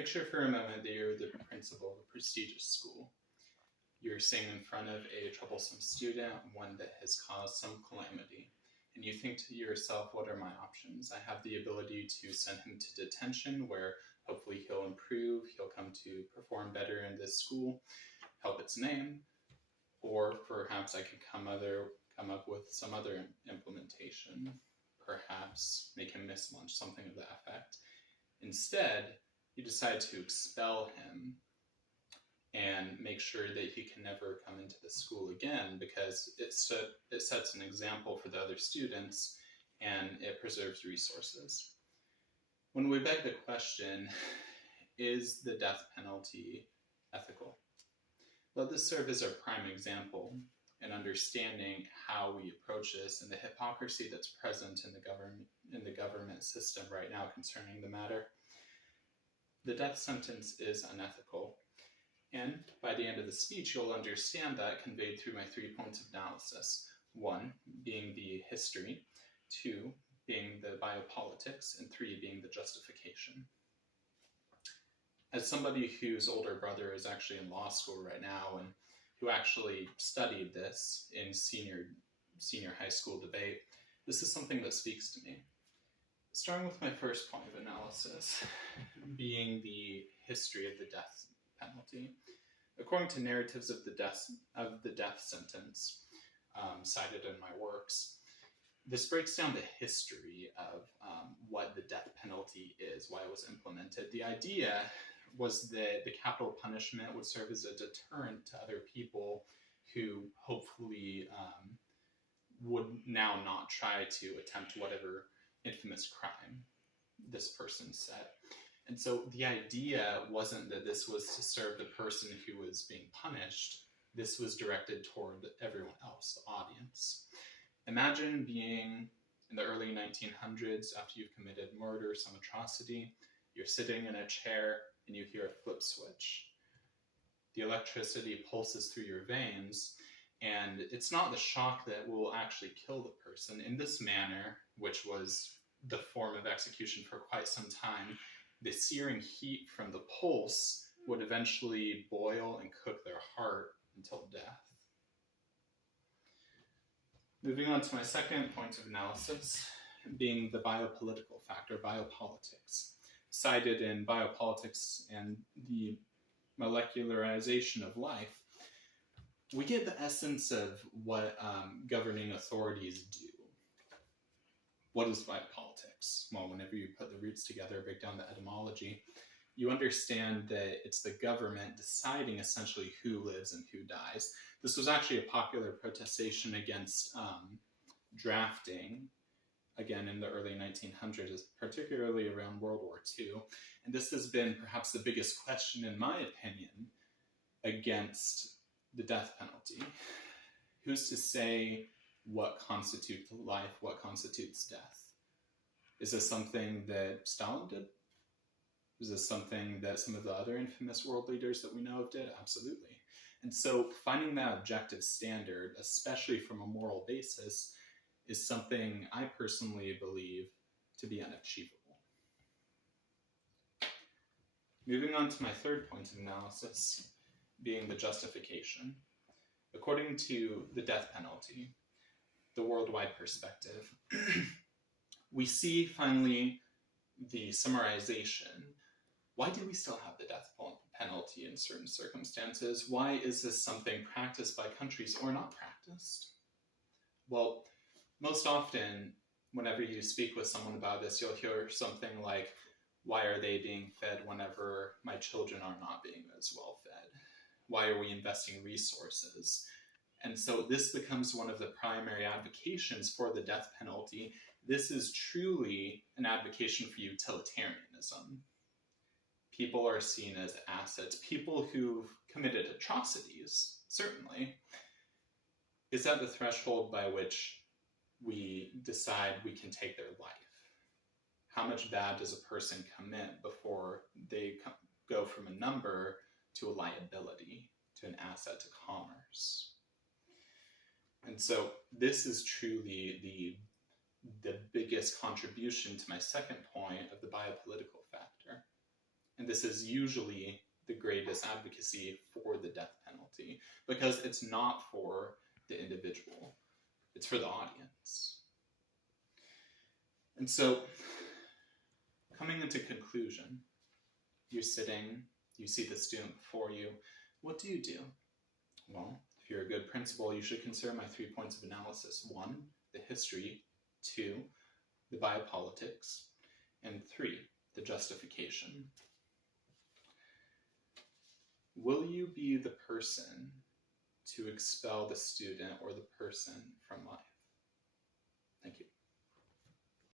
Picture for a moment that you're the principal of a prestigious school. You're sitting in front of a troublesome student, one that has caused some calamity. And you think to yourself, what are my options? I have the ability to send him to detention where hopefully he'll improve, he'll come to perform better in this school, help its name. Or perhaps I could come up with some other implementation, perhaps make him miss lunch, something of that effect. Instead, you decide to expel him and make sure that he can never come into the school again because it sets an example for the other students and it preserves resources. When we beg the question, is the death penalty ethical? Let this serve as our prime example in understanding how we approach this and the hypocrisy that's present in the government system right now concerning the matter. The death sentence is unethical. And by the end of the speech, you'll understand that conveyed through my 3 points of analysis. 1, being the history, 2, being the biopolitics, and 3, being the justification. As somebody whose older brother is actually in law school right now and who actually studied this in senior high school debate, this is something that speaks to me. Starting with my first point of analysis, being the history of the death penalty. According to narratives of the death sentence cited in my works, this breaks down the history of what the death penalty is, why it was implemented. The idea was that the capital punishment would serve as a deterrent to other people who hopefully would now not try to attempt whatever infamous crime this person said. And so the idea wasn't that this was to serve the person who was being punished. This was directed toward everyone else, the audience. Imagine being in the early 1900s after you've committed murder, some atrocity. You're sitting in a chair and you hear a flip switch. The electricity pulses through your veins, and it's not the shock that will actually kill the person. In this manner, which was the form of execution for quite some time, the searing heat from the pulse would eventually boil and cook their heart until death. Moving on to my second point of analysis, being the biopolitical factor, biopolitics. Cited in Biopolitics and the Molecularization of Life, we get the essence of what governing authorities do. What is biopolitics? Well, whenever you put the roots together, break down the etymology, you understand that it's the government deciding essentially who lives and who dies. This was actually a popular protestation against drafting, again in the early 1900s, particularly around World War II. And this has been perhaps the biggest question, in my opinion, against the death penalty. Who's to say what constitutes life, what constitutes death? Is this something that Stalin did? Is this something that some of the other infamous world leaders that we know of did? Absolutely. And so finding that objective standard, especially from a moral basis, is something I personally believe to be unachievable. Moving on to my third point of analysis, being the justification. According to the death penalty, the worldwide perspective, we see finally the summarization. Why do we still have the death penalty in certain circumstances? Why is this something practiced by countries or not practiced? Well, most often, whenever you speak with someone about this, you'll hear something like, why are they being fed whenever my children are not being as well fed? Why are we investing resources? And so this becomes one of the primary advocations for the death penalty. This is truly an advocation for utilitarianism. People are seen as assets. People who've committed atrocities, certainly, is at the threshold by which we decide we can take their life. How much bad does a person commit before they go from a number to a liability, to an asset, to commerce? And so this is truly the biggest contribution to my second point of the biopolitical factor. And this is usually the greatest advocacy for the death penalty, because it's not for the individual, it's for the audience. And so, coming into conclusion, you're sitting, you see the student before you. What do you do? Well, if you're a good principal, you should consider my 3 points of analysis. 1, the history. 2, the biopolitics. And 3, the justification. Will you be the person to expel the student or the person from life? Thank you.